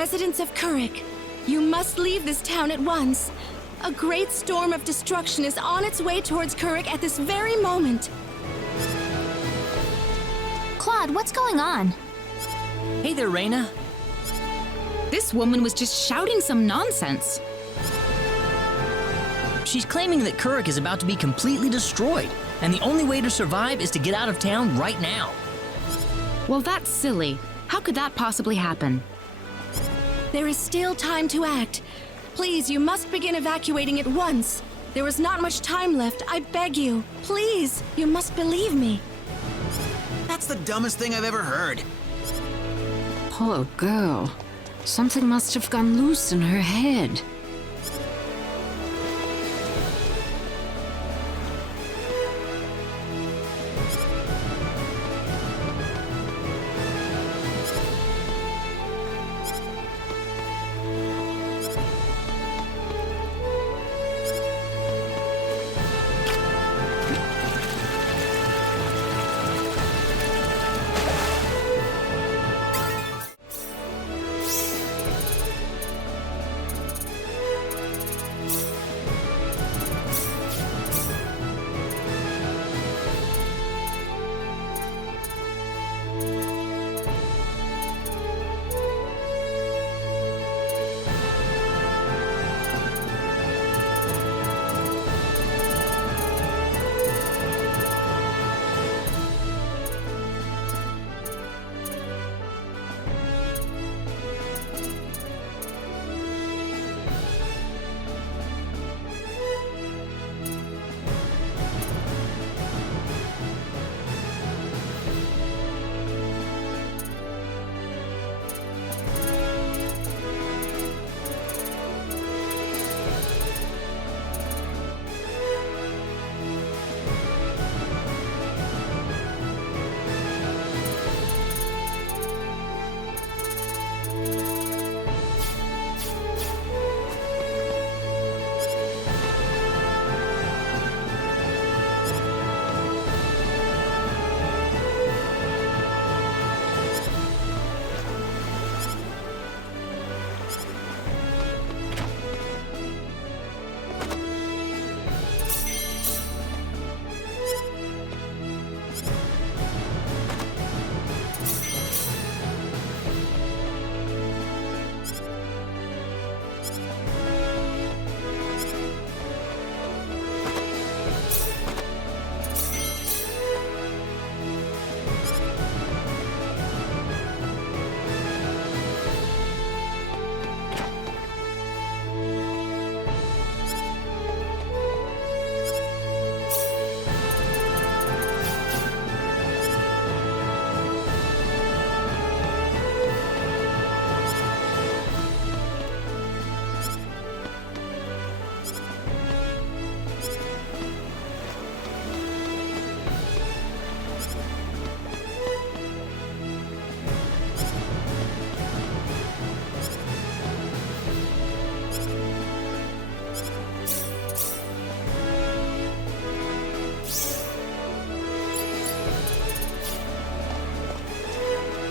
residents of Kuruk, you must leave this town at once. A great storm of destruction is on its way towards Kuruk at this very moment. Claude, what's going on? Hey there, Rena. This woman was just shouting some nonsense. She's claiming that Kuruk is about to be completely destroyed, and the only way to survive is to get out of town right now. Well, that's silly. How could that possibly happen? There is still time to act. Please, you must begin evacuating at once. There is not much time left, I beg you. Please, you must believe me. That's the dumbest thing I've ever heard. Poor girl. Something must have gone loose in her head.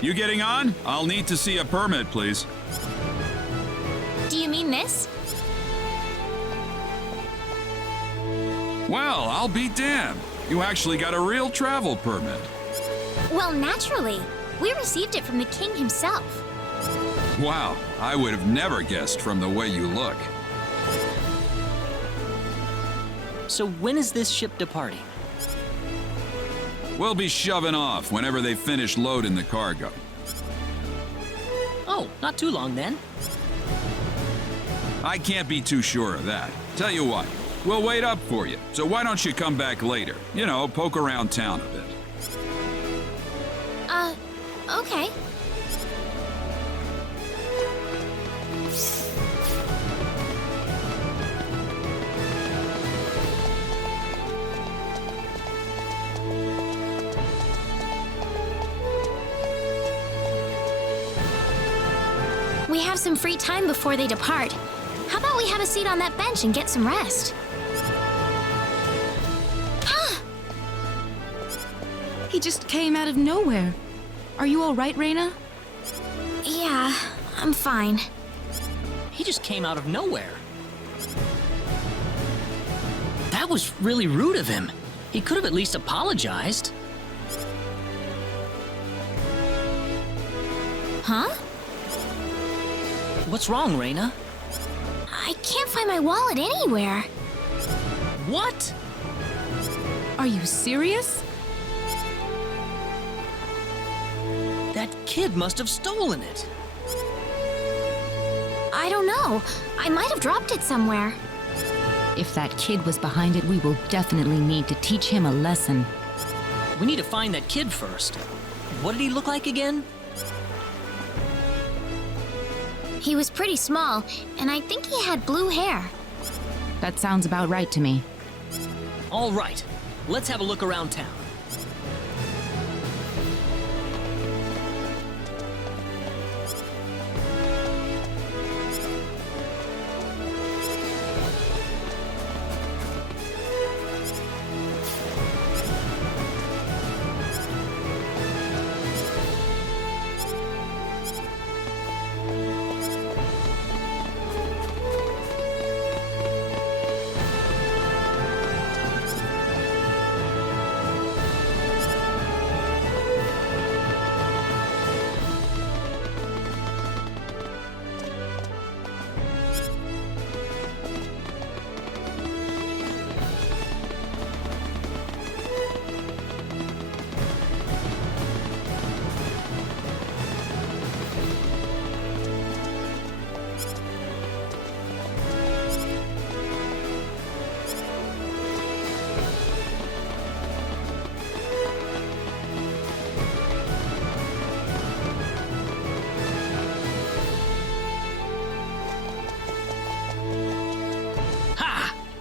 You getting on? I'll need to see a permit, please. Do you mean this? Well, I'll be damned. You actually got a real travel permit. Well, naturally. We received it from the king himself. Wow, I would have never guessed from the way you look. So when is this ship departing? We'll be shoving off whenever they finish loading the cargo. Oh, not too long then. I can't be too sure of that. Tell you what, we'll wait up for you, so why don't you come back later? You know, poke around town a bit. Okay. We have some free time before they depart. How about we have a seat on that bench and get some rest? He just came out of nowhere. Are you all right, Rena? Yeah, I'm fine. He just came out of nowhere. That was really rude of him. He could have at least apologized. Huh? What's wrong, Rena? I can't find my wallet anywhere. What? Are you serious? That kid must have stolen it. I don't know. I might have dropped it somewhere. If that kid was behind it, we will definitely need to teach him a lesson. We need to find that kid first. What did he look like again? He was pretty small, and I think he had blue hair. That sounds about right to me. All right, let's have a look around town.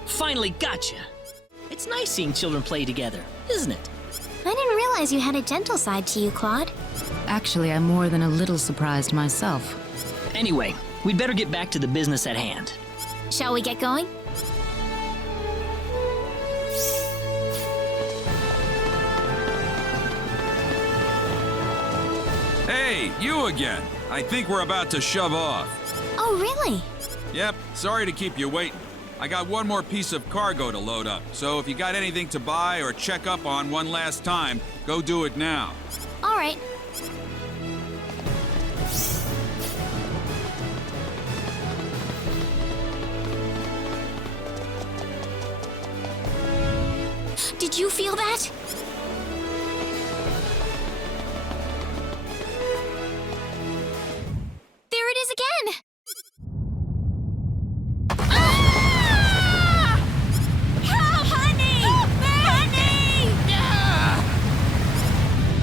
Finally gotcha! It's nice seeing children play together, isn't it? I didn't realize you had a gentle side to you, Claude. Actually, I'm more than a little surprised myself. Anyway, we'd better get back to the business at hand. Shall we get going? Hey, you again. I think we're about to shove off. Oh, really? Yep, sorry to keep you waiting. I got one more piece of cargo to load up, so if you got anything to buy or check up on one last time, go do it now. All right. Did you feel that? There it is again!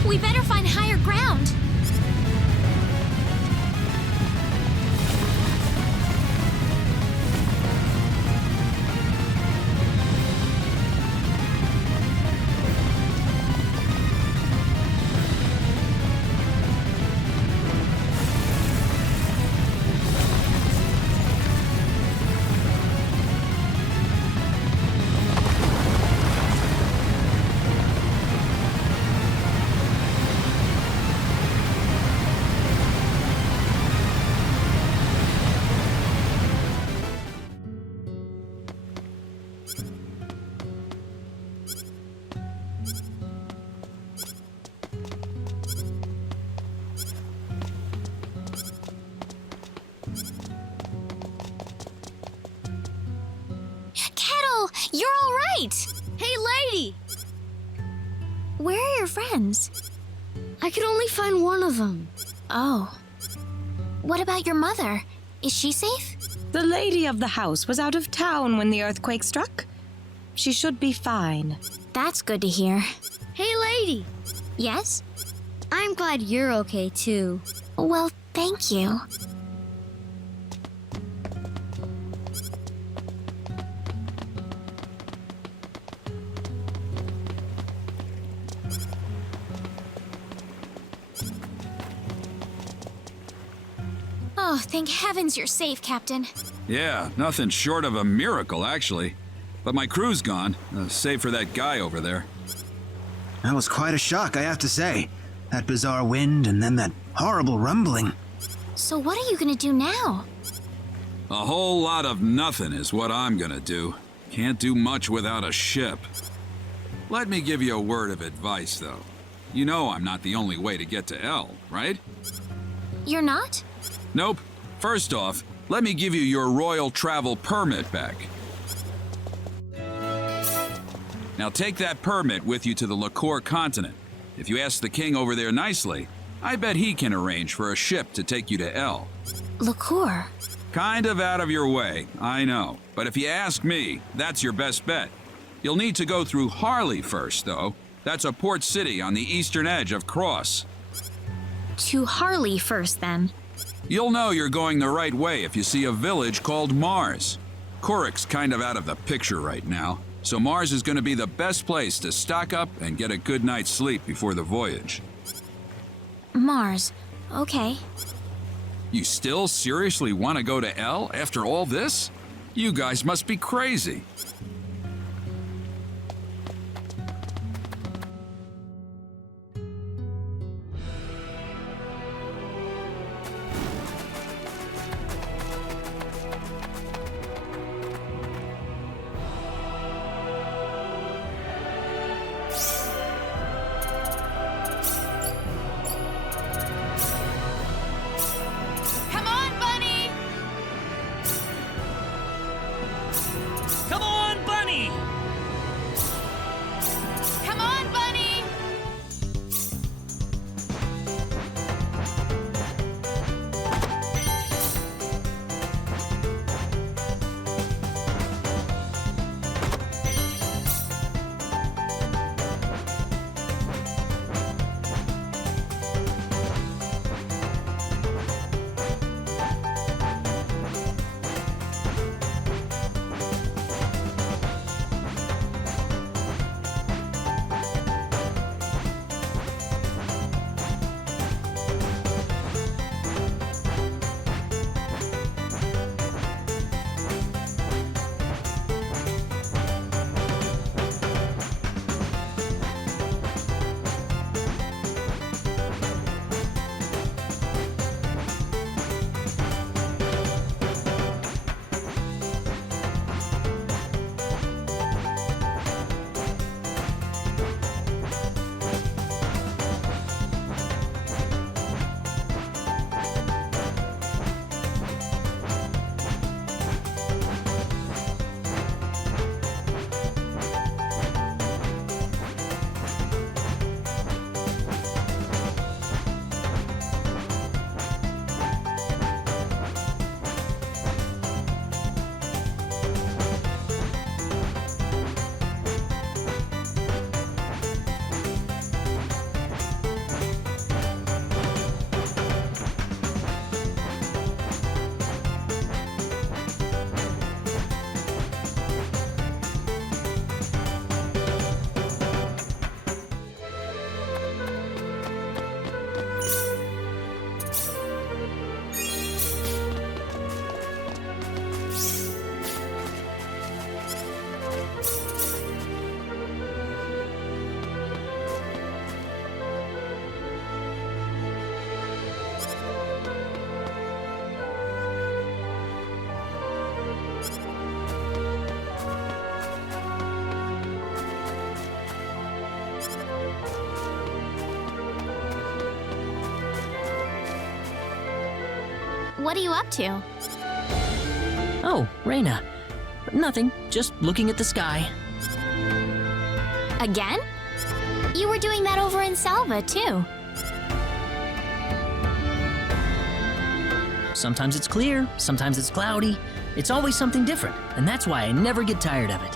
We better find higher ground. You're all right! Hey, lady! Where are your friends? I could only find one of them. Oh. What about your mother? Is she safe? The lady of the house was out of town when the earthquake struck. She should be fine. That's good to hear. Hey, lady! Yes? I'm glad you're okay, too. Well, thank you. Oh, thank heavens you're safe, Captain. Yeah, nothing short of a miracle, actually. But my crew's gone, save for that guy over there. That was quite a shock, I have to say. That bizarre wind and then that horrible rumbling. So what are you gonna do now? A whole lot of nothing is what I'm gonna do. Can't do much without a ship. Let me give you a word of advice, though. You know I'm not the only way to get to L, right? You're not? Nope. First off, let me give you your royal travel permit back. Now take that permit with you to the Liqueur continent. If you ask the king over there nicely, I bet he can arrange for a ship to take you to L. Liqueur? Kind of out of your way, I know. But if you ask me, that's your best bet. You'll need to go through Harley first, though. That's a port city on the eastern edge of Cross. To Harley first, then. You'll know you're going the right way if you see a village called Mars. Kurik's kind of out of the picture right now, so Mars is going to be the best place to stock up and get a good night's sleep before the voyage. Mars. Okay. You still seriously want to go to L after all this? You guys must be crazy. Come on, Bunny! Come on, Bunny! Come on, Bunny! What are you up to? Oh, Rena. Nothing, just looking at the sky. Again? You were doing that over in Salva, too. Sometimes it's clear, sometimes it's cloudy. It's always something different, and that's why I never get tired of it.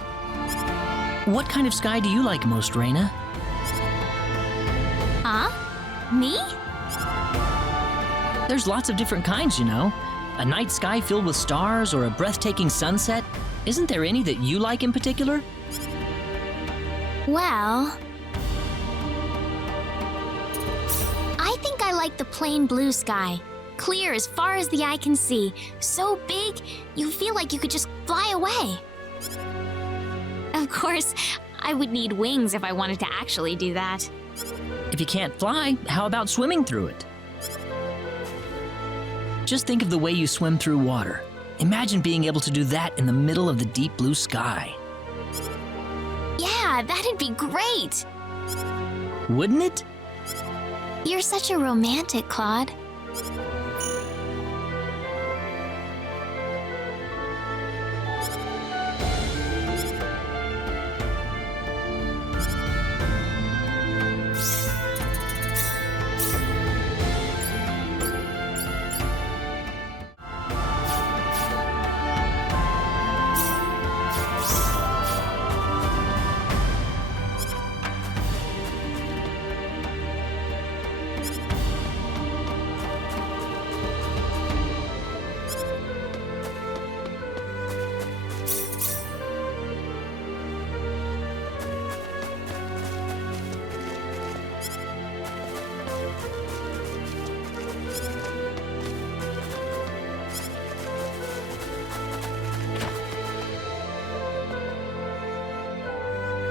What kind of sky do you like most, Rena? Huh? Me? There's lots of different kinds, you know. A night sky filled with stars or a breathtaking sunset. Isn't there any that you like in particular? Well, I think I like the plain blue sky. Clear as far as the eye can see. So big, you feel like you could just fly away. Of course, I would need wings if I wanted to actually do that. If you can't fly, how about swimming through it? Just think of the way you swim through water. Imagine being able to do that in the middle of the deep blue sky. Yeah, that'd be great. Wouldn't it? You're such a romantic, Claude.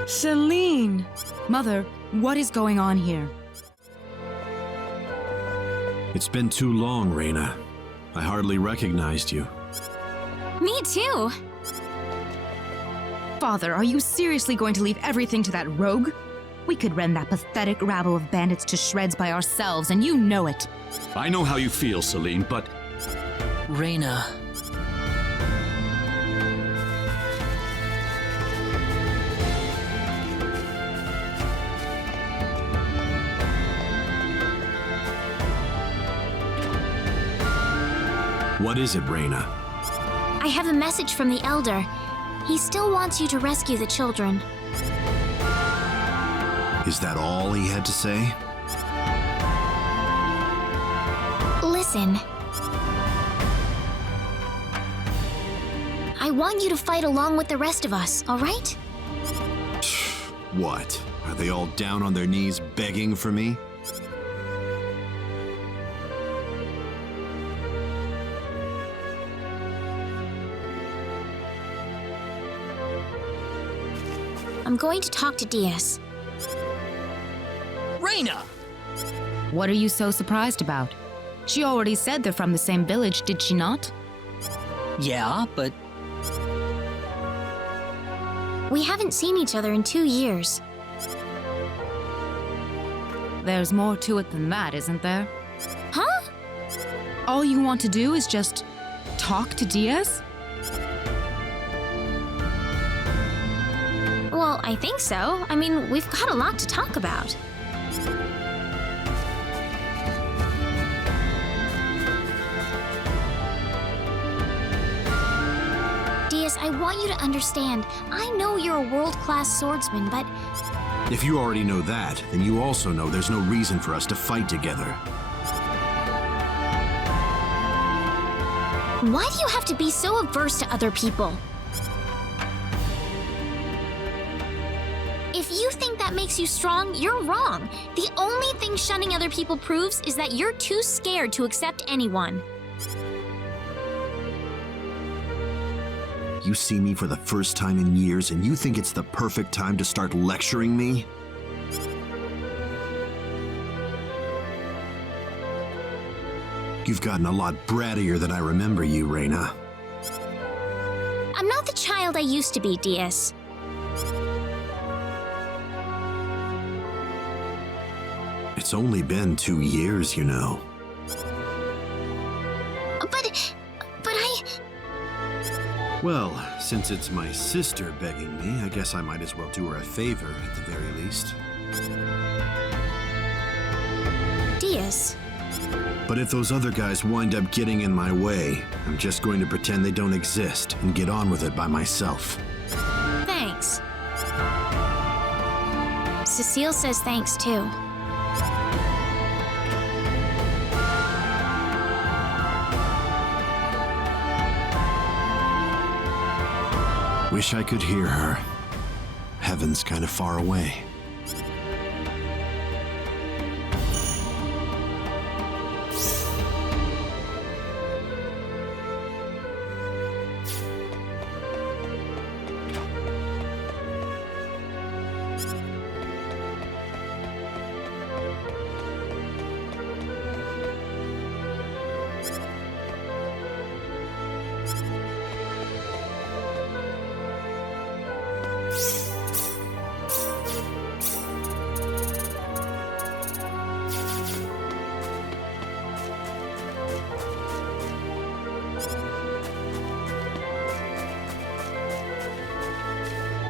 Celine! Mother, what is going on here? It's been too long, Rena. I hardly recognized you. Me too. Father, are you seriously going to leave everything to that rogue? We could rend that pathetic rabble of bandits to shreds by ourselves, and you know it. I know how you feel, Celine, but... Rena. What is it, Rena? I have a message from the Elder. He still wants you to rescue the children. Is that all he had to say? Listen. I want you to fight along with the rest of us, all right? What? Are they all down on their knees begging for me? I'm going to talk to Dias. Rena! What are you so surprised about? She already said they're from the same village, did she not? Yeah, but We haven't seen each other in 2 years. There's more to it than that, isn't there? Huh? All you want to do is just talk to Dias? Well, I think so. I mean, we've got a lot to talk about. Dias, I want you to understand. I know you're a world-class swordsman, but If you already know that, then you also know there's no reason for us to fight together. why do you have to be so averse to other people? If you think that makes you strong, you're wrong. The only thing shunning other people proves is that you're too scared to accept anyone. You see me for the first time in years, and you think it's the perfect time to start lecturing me? You've gotten a lot brattier than I remember you, Rena. I'm not the child I used to be, Dias. It's only been 2 years, you know. But I... Well, since it's my sister begging me, I guess I might as well do her a favor, at the very least. Dias. But if those other guys wind up getting in my way, I'm just going to pretend they don't exist and get on with it by myself. Thanks. Cecile says thanks, too. Wish I could hear her. Heaven's kind of far away.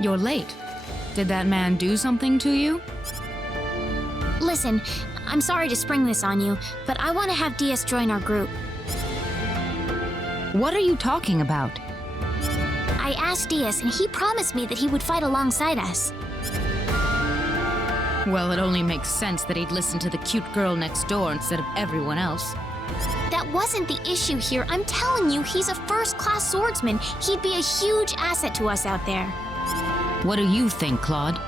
You're late. Did that man do something to you? Listen, I'm sorry to spring this on you, but I want to have Dias join our group. What are you talking about? I asked Dias, and he promised me that he would fight alongside us. Well, it only makes sense that he'd listen to the cute girl next door instead of everyone else. That wasn't the issue here. I'm telling you, he's a first-class swordsman. He'd be a huge asset to us out there. What do you think, Claude?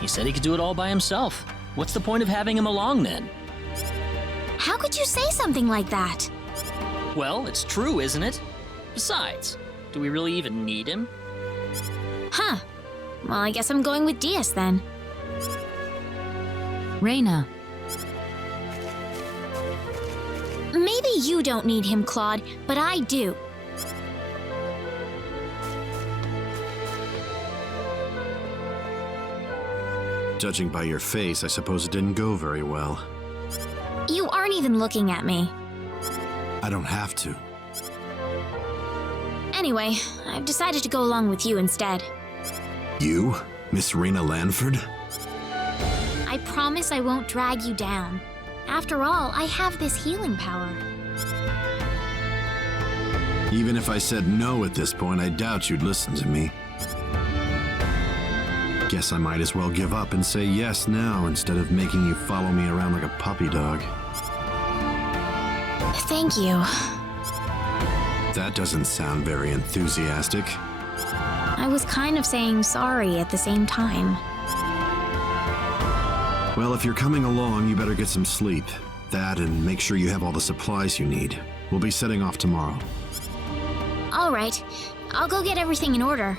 He said he could do it all by himself. What's the point of having him along then? How could you say something like that? Well, it's true, isn't it? Besides, do we really even need him? Huh. Well, I guess I'm going with Dias then. Rena. Maybe you don't need him, Claude, but I do. Judging by your face, I suppose it didn't go very well. You aren't even looking at me. I don't have to. Anyway, I've decided to go along with you instead. You? Miss Rena Lanford? I promise I won't drag you down. After all, I have this healing power. Even if I said no at this point, I doubt you'd listen to me. Guess I might as well give up and say yes now instead of making you follow me around like a puppy dog. Thank you. That doesn't sound very enthusiastic. I was kind of saying sorry at the same time. Well, if you're coming along, you better get some sleep. That and make sure you have all the supplies you need. We'll be setting off tomorrow. All right, I'll go get everything in order.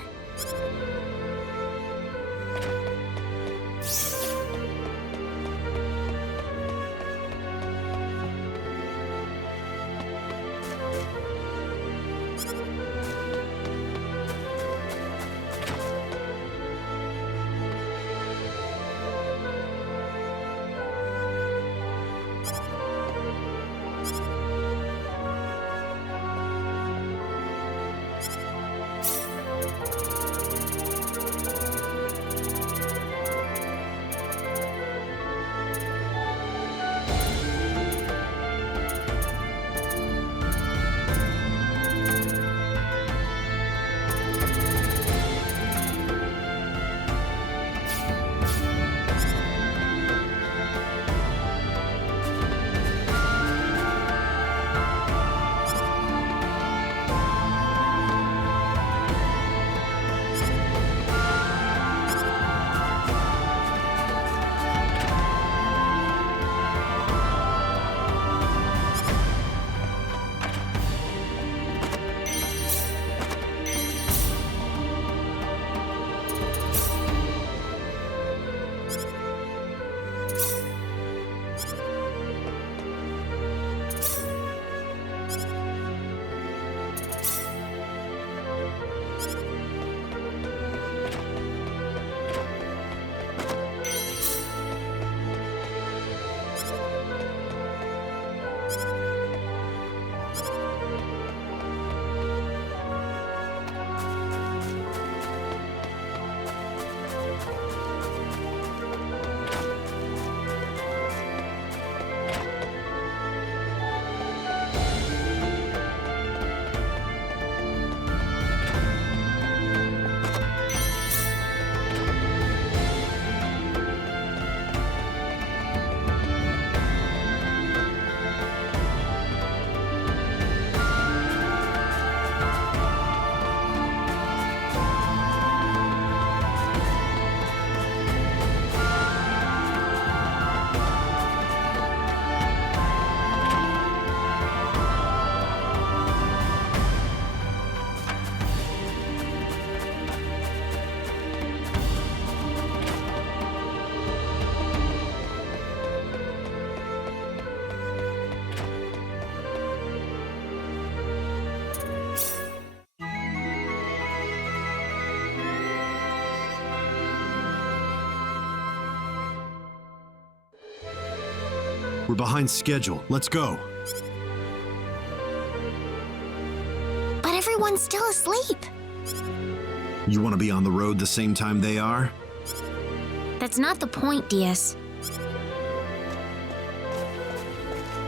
We're behind schedule. Let's go. But everyone's still asleep. You want to be on the road the same time they are? That's not the point, Dias.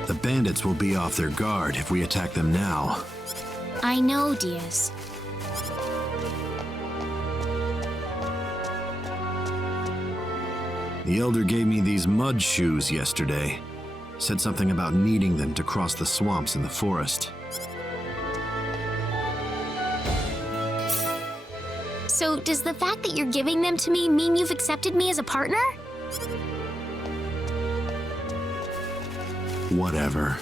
The bandits will be off their guard if we attack them now. I know, Dias. The Elder gave me these mud shoes yesterday. Said something about needing them to cross the swamps in the forest. So, does the fact that you're giving them to me mean you've accepted me as a partner? Whatever.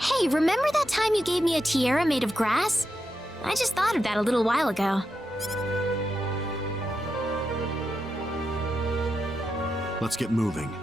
Hey, remember that time you gave me a tiara made of grass? I just thought of that a little while ago. Let's get moving.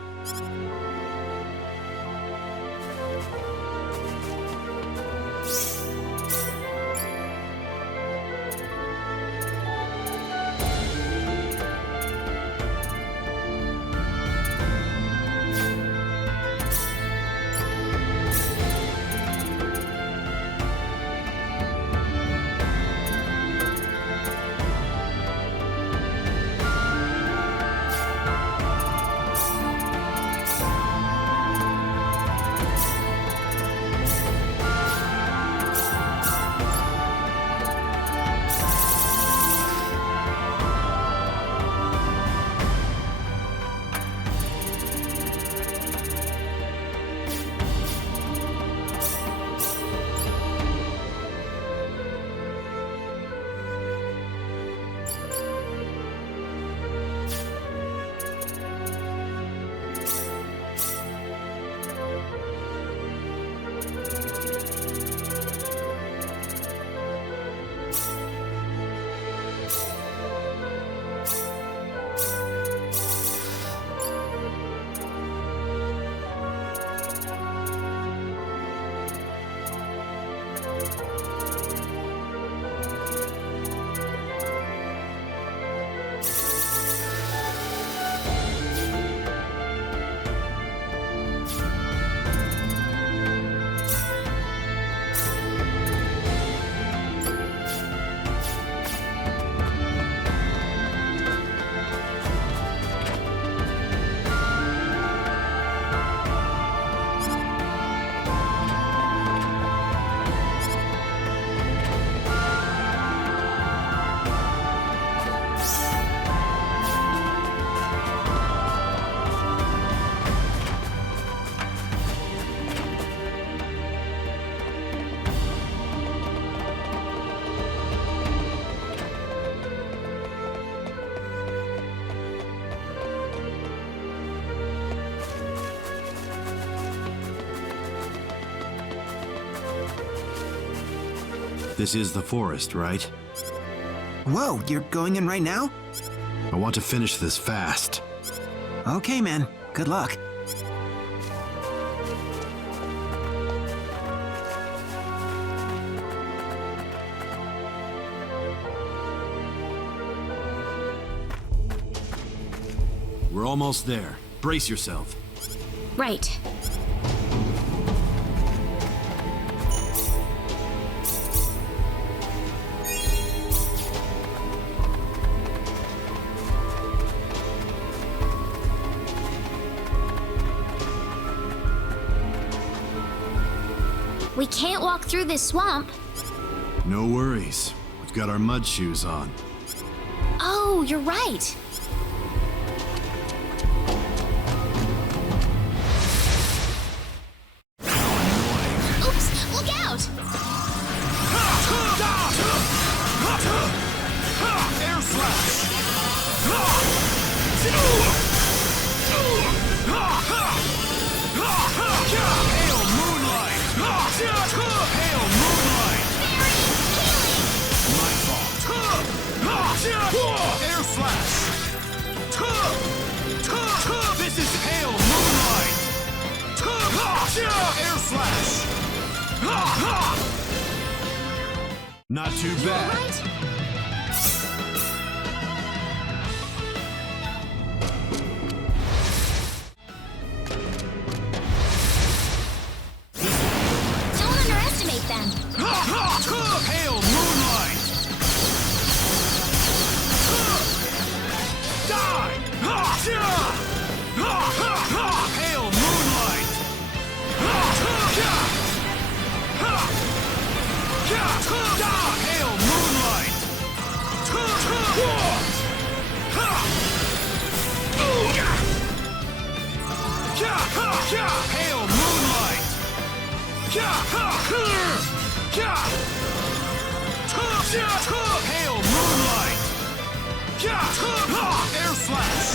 This is the forest, right? Whoa, you're going in right now? I want to finish this fast. Okay, man. Good luck. We're almost there. Brace yourself. Right. We can't walk through this swamp. No worries. We've got our mud shoes on. Oh, you're right. Oops, look out! Air slash! Hail moonlight! Hail moonlight! My fault. Air slash! This is hail moonlight! Air slash! Not too bad. Right? Hail Moonlight! Hail Moonlight! Hail Moonlight! Air Slash!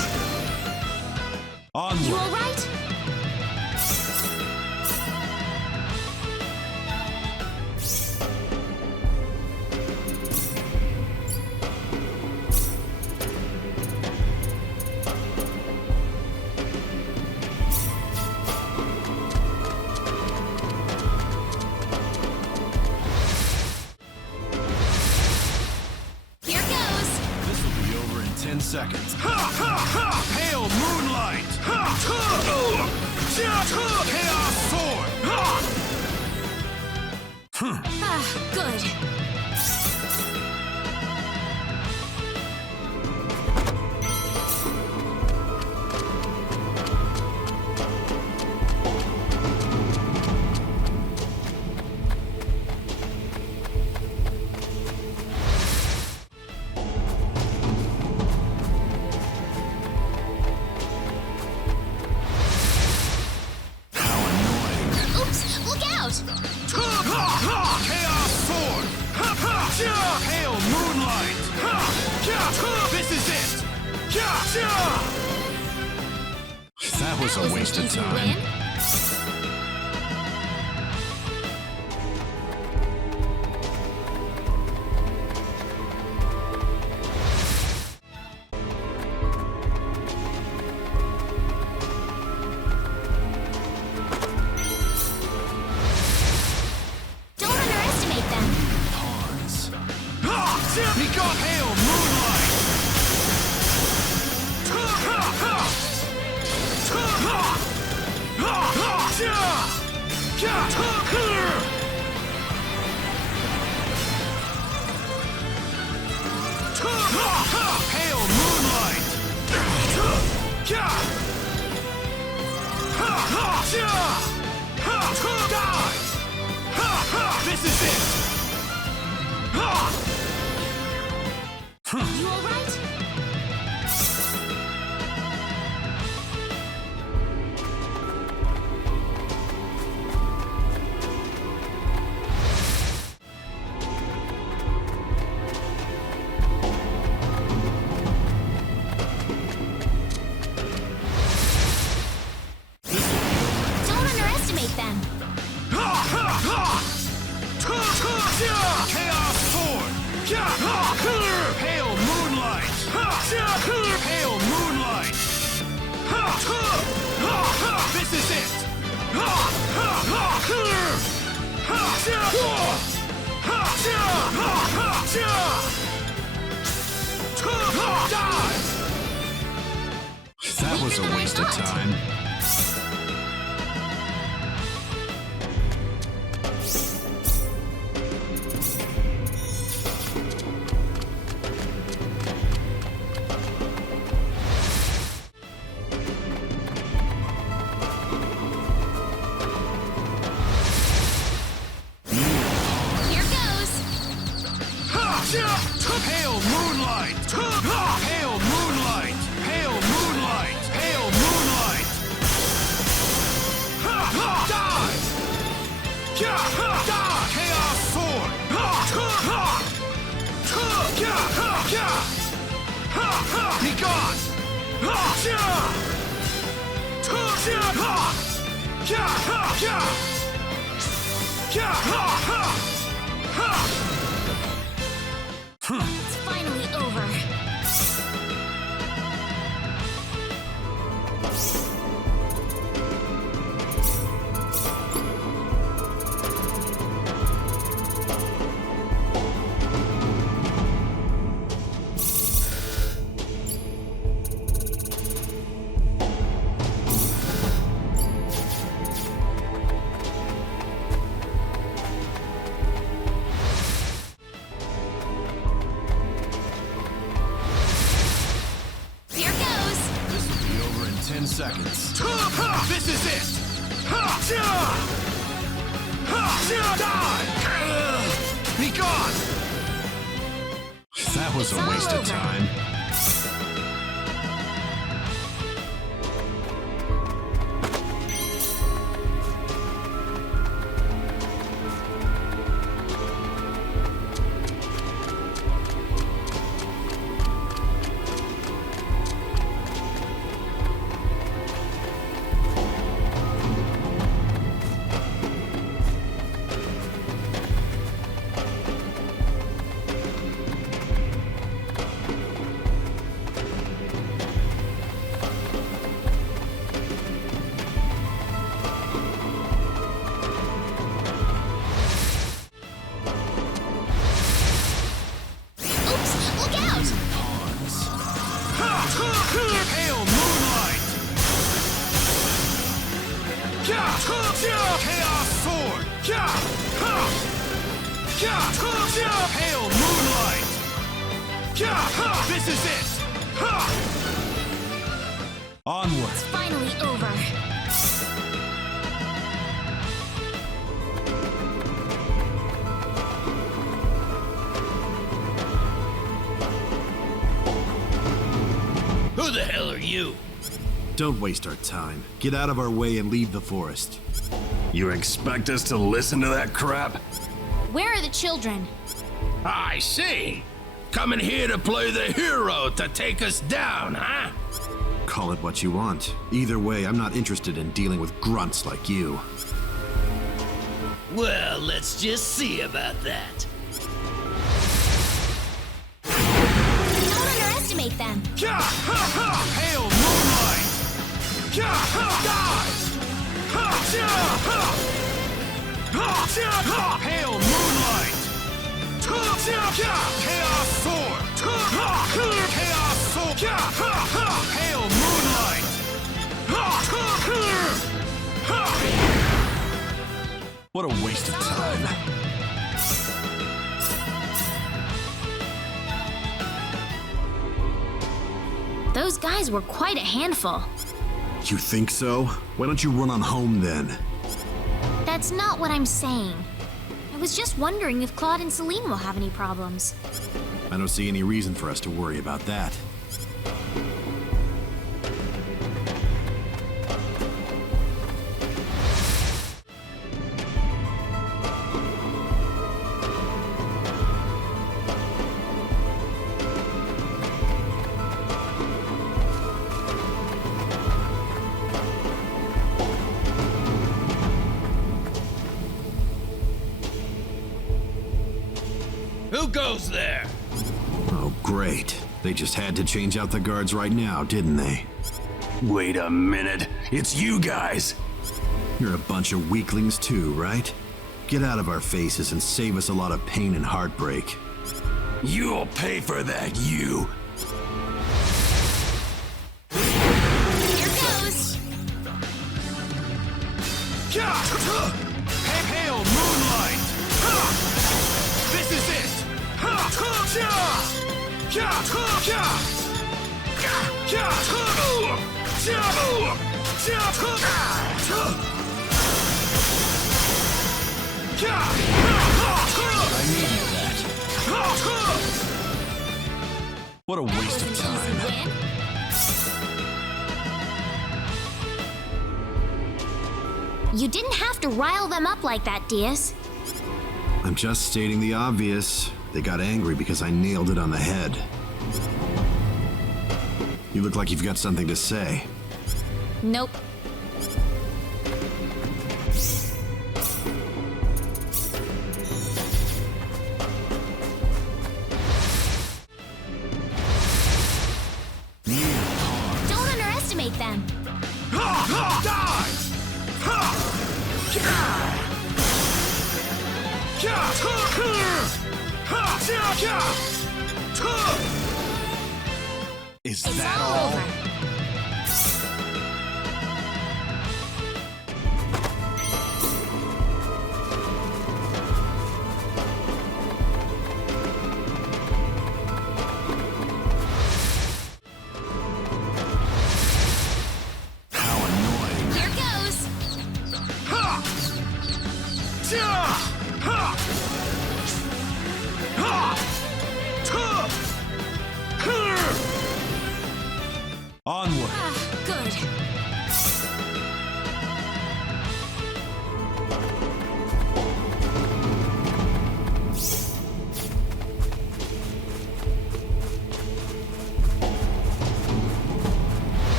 Onward! You alright? Here goes! This'll be over in 10 seconds. Hail Moonlight! Chaos Sword! Ah, good. Oops, look out! Chaos Sword! Hail Moonlight! This is it! That was a waste of Easy time. win. Don't underestimate them. Pawns. He got Hail Moonlight! Hail Moonlight! Die! This is it! You alright? Don't underestimate them. Chaos Sword! Hail Moonlight! Hail Moonlight! This is it! Die! That was a waste of time. Here goes. Hail Moonlight! Hail Moonlight! Hail Moonlight! Hail Moonlight! Die! Die! Chaos Sword! Be gone! It's finally over. Here goes. This will be over in 10 seconds. This is it! Die! was a waste of time. Hail Moonlight! Chaos Sword! Hail Moonlight! This is it! Onward! It's finally over. Who the hell are you? Don't waste our time. Get out of our way and leave the forest. You expect us to listen to that crap? Where are the children? I see. Coming here to play the hero to take us down, huh? Call it what you want. Either way, I'm not interested in dealing with grunts like you. Well, let's just see about that. Don't underestimate them. Hail Moonlight! Die! Hail Moonlight! Chaos Sword! Chaos Sword! Hail Moonlight! What a waste of time. Those guys were quite a handful. You think so? Why don't you run on home then? That's not what I'm saying. I was just wondering if Claude and Celine will have any problems. I don't see any reason for us to worry about that. Who goes there? Oh, great. They just had to change out the guards right now, didn't they? Wait a minute. It's you guys. You're a bunch of weaklings too, right? Get out of our faces and save us a lot of pain and heartbreak. You'll pay for that, you. Here goes! Hail Moonlight! This is it! I needed that. What a waste of time. You didn't have to rile them up like that, Dias. I'm just stating the obvious. They got angry because I nailed it on the head. You look like you've got something to say. Nope. Don't underestimate them. Is It's that all all? over. How annoying. Here goes.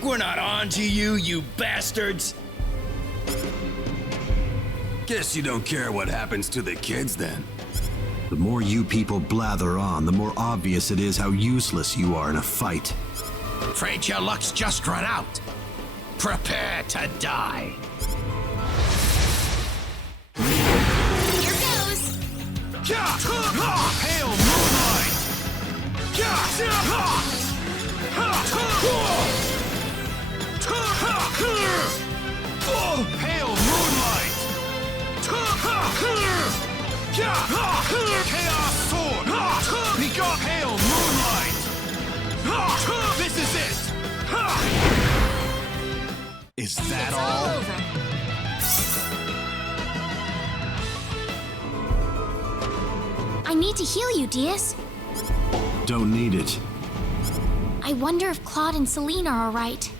Think we're not on to you, you bastards? Guess you don't care what happens to the kids then. The more you people blather on, the more obvious it is how useless you are in a fight. Afraid your luck's just run out. Prepare to die. Here goes! Hail moonlight! Hail moonlight! Chaos sword! Begot hail moonlight! This is it! Is that It's all over. I need to heal you, Dias. Don't need it. I wonder if Claude and Celine are alright.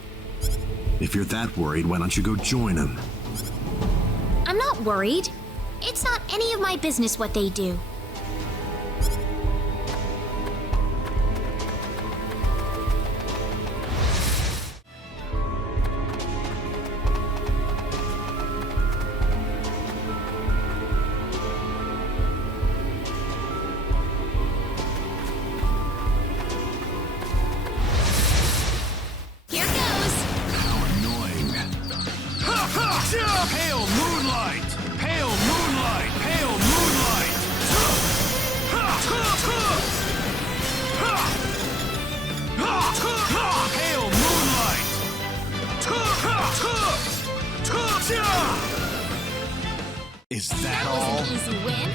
If you're that worried, why don't you go join them? I'm not worried. It's not any of my business what they do. Here goes! How annoying. Hail moonlight! Hail moonlight! Hail moonlight! Hail moonlight! Is that That was all? an easy win.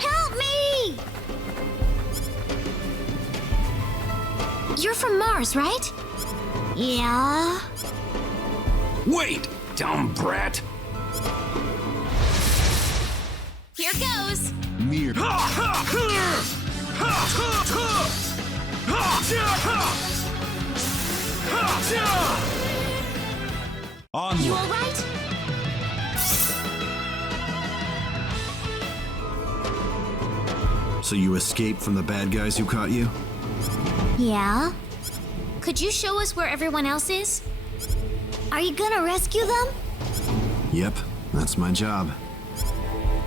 Help me! You're from Mars, right? Yeah. Wait, dumb brat. Here goes! Mere. You Onward. alright? So you escaped from the bad guys who caught you? Yeah. Could you show us where everyone else is? Are you gonna rescue them? Yep, that's my job.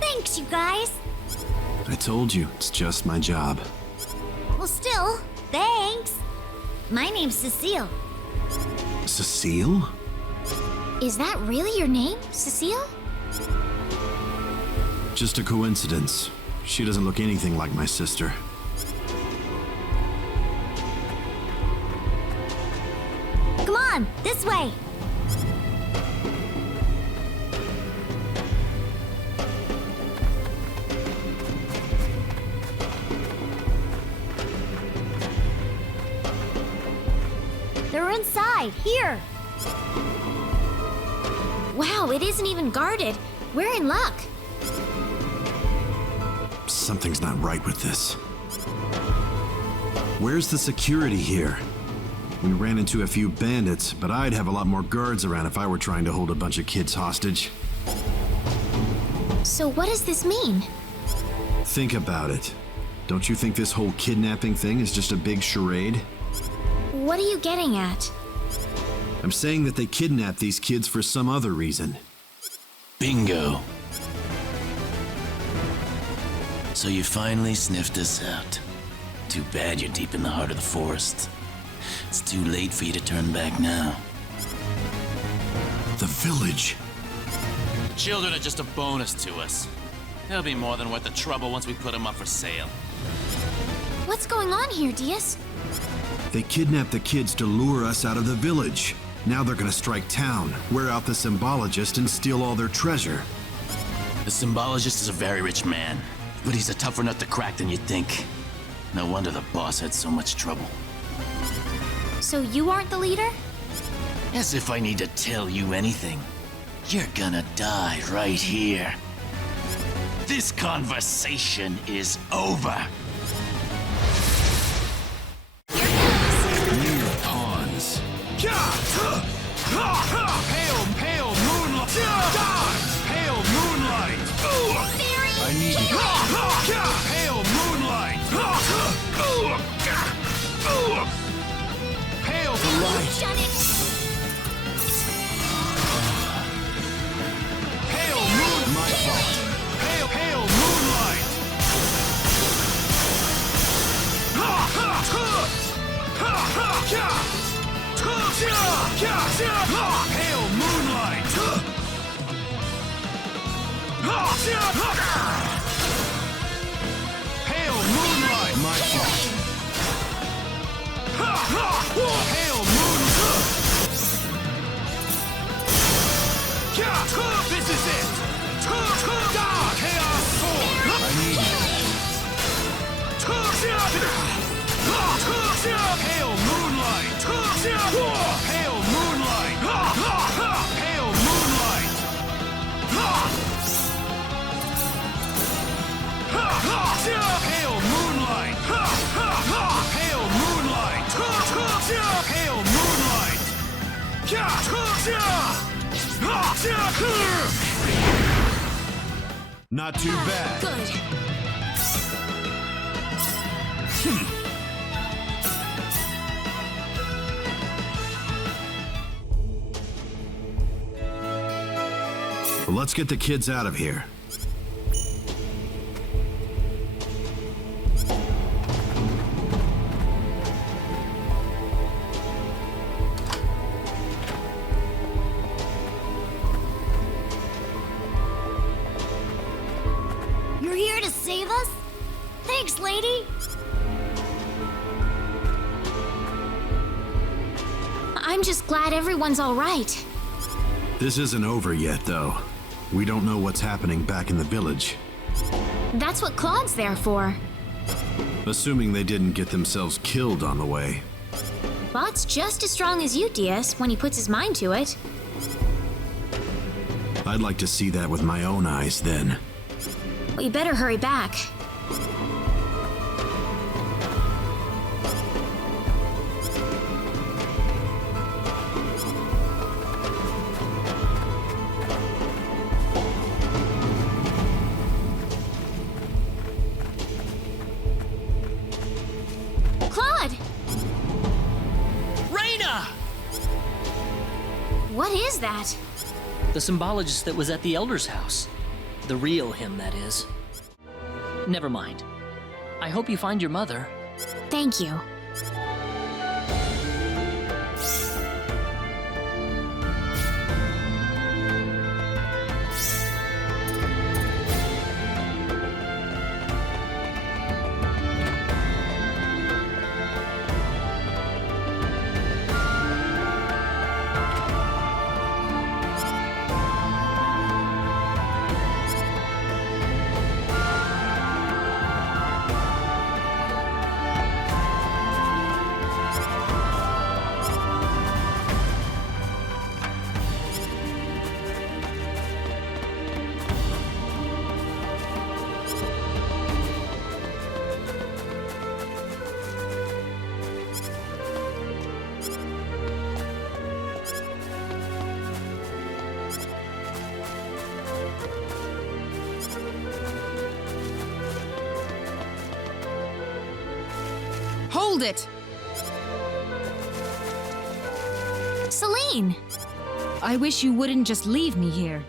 Thanks, you guys. I told you, it's just my job. Well, still, thanks. My name's Cecile. Cecile? Is that really your name, Cecile? Just a coincidence. She doesn't look anything like my sister. Come on, this way. They're inside, here. Wow, it isn't even guarded. We're in luck. Something's not right with this. Where's the security here? We ran into a few bandits, but I'd have a lot more guards around if I were trying to hold a bunch of kids hostage. So what does this mean? Think about it. Don't you think this whole kidnapping thing is just a big charade? What are you getting at? I'm saying that they kidnapped these kids for some other reason. Bingo. So you finally sniffed us out. Too bad you're deep in the heart of the forest. It's too late for you to turn back now. The village. The children are just a bonus to us. They'll be more than worth the trouble once we put them up for sale. What's going on here, Dias? They kidnapped the kids to lure us out of the village. Now they're gonna strike town, wear out the symbologist, and steal all their treasure. The symbologist is a very rich man, but he's a tougher nut to crack than you'd think. No wonder the boss had so much trouble. So you aren't the leader? As if I need to tell you anything. You're gonna die right here. This conversation is over. Pale moonlight! Pale moonlight! I need it. Pale moonlight! Pale light! Pale moon! My fault. Pale moonlight! Pale moonlight! Pale moonlight! My fault. Pale moonlight! This is it! Chaos sword! I need it. Pale moonlight! Pale moonlight! Pale moonlight! Pale moonlight! Pale moonlight! Pale moonlight! Not too bad. Good. Let's get the kids out of here. You're here to save us? Thanks, lady. I'm just glad everyone's all right. This isn't over yet, though. We don't know what's happening back in the village. That's what Claude's there for. Assuming they didn't get themselves killed on the way. Claude's just as strong as you, Dias, when he puts his mind to it. I'd like to see that with my own eyes, then. Well, you better hurry back. Claude! Rena! What is that? The symbologist that was at the Elder's house. The real him, that is. Never mind. I hope you find your mother. Thank you. Hold it! Celine! I wish you wouldn't just leave me here.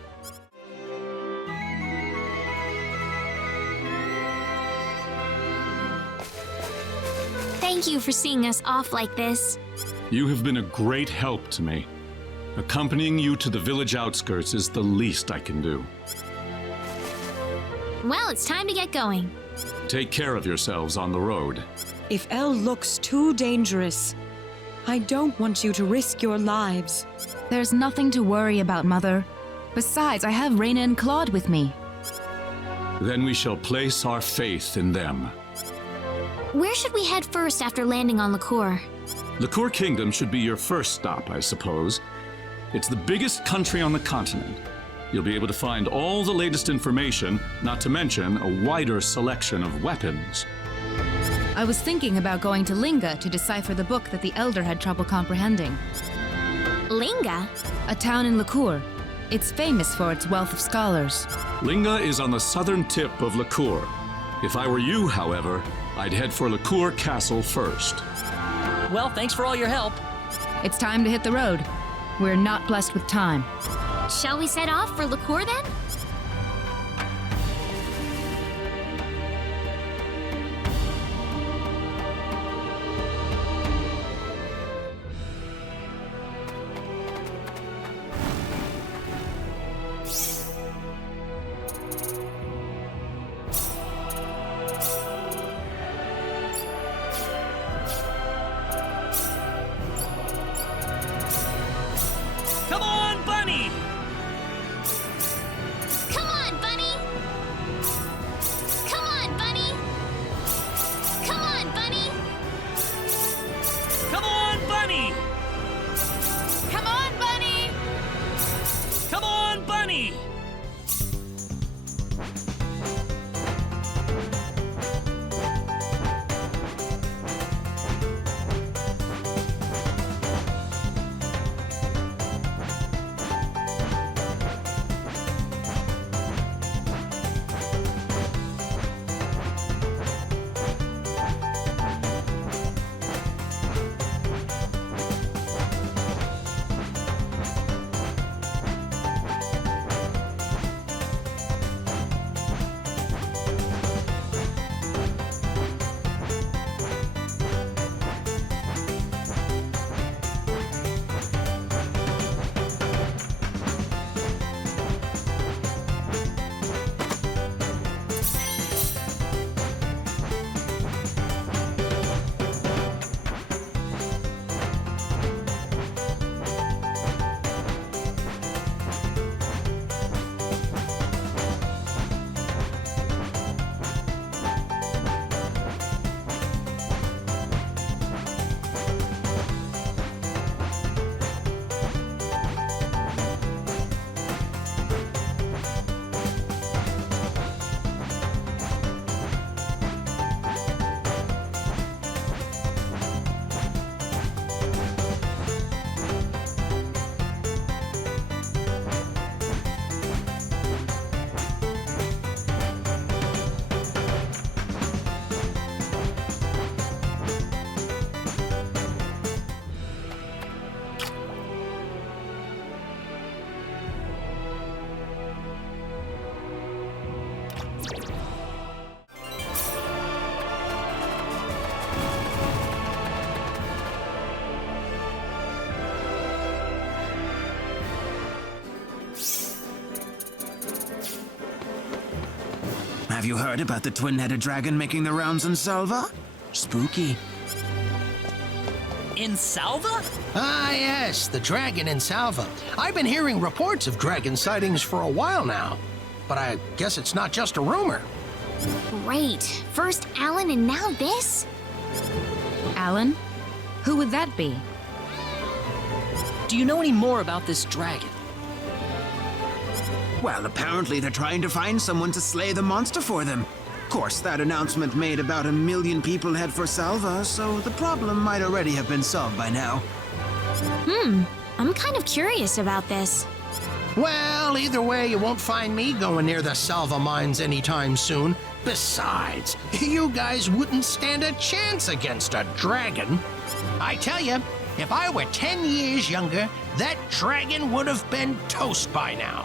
Thank you for seeing us off like this. You have been a great help to me. Accompanying you to the village outskirts is the least I can do. Well, it's time to get going. Take care of yourselves on the road. If Elle looks too dangerous, I don't want you to risk your lives. There's nothing to worry about, Mother. Besides, I have Rena and Claude with me. Then we shall place our faith in them. Where should we head first after landing on Liqueur? Liqueur Kingdom should be your first stop, I suppose. It's the biggest country on the continent. You'll be able to find all the latest information, not to mention a wider selection of weapons. I was thinking about going to Linga to decipher the book that the Elder had trouble comprehending. Linga? A town in Liqueur. It's famous for its wealth of scholars. Linga is on the southern tip of Liqueur. If I were you, however, I'd head for Liqueur Castle first. Well, thanks for all your help. It's time to hit the road. We're not blessed with time. Shall we set off for Liqueur then? Come on, Bunny! Come on, Bunny! Come on, Bunny! Come on, Bunny! Come on, Bunny! Come on, Bunny! Come on, Bunny! Have you heard about the twin-headed dragon making the rounds in Salva? Spooky. In Salva? Ah, yes, the dragon in Salva. I've been hearing reports of dragon sightings for a while now, but I guess it's not just a rumor. Great. First Alan and now this? Alan? Who would that be? Do you know any more about this dragon? Well, apparently they're trying to find someone to slay the monster for them. Of course, that announcement made about 1 million people head for Salva, so the problem might already have been solved by now. I'm kind of curious about this. Well, either way, you won't find me going near the Salva mines anytime soon. Besides, you guys wouldn't stand a chance against a dragon. I tell you, if I were 10 years younger, that dragon would have been toast by now.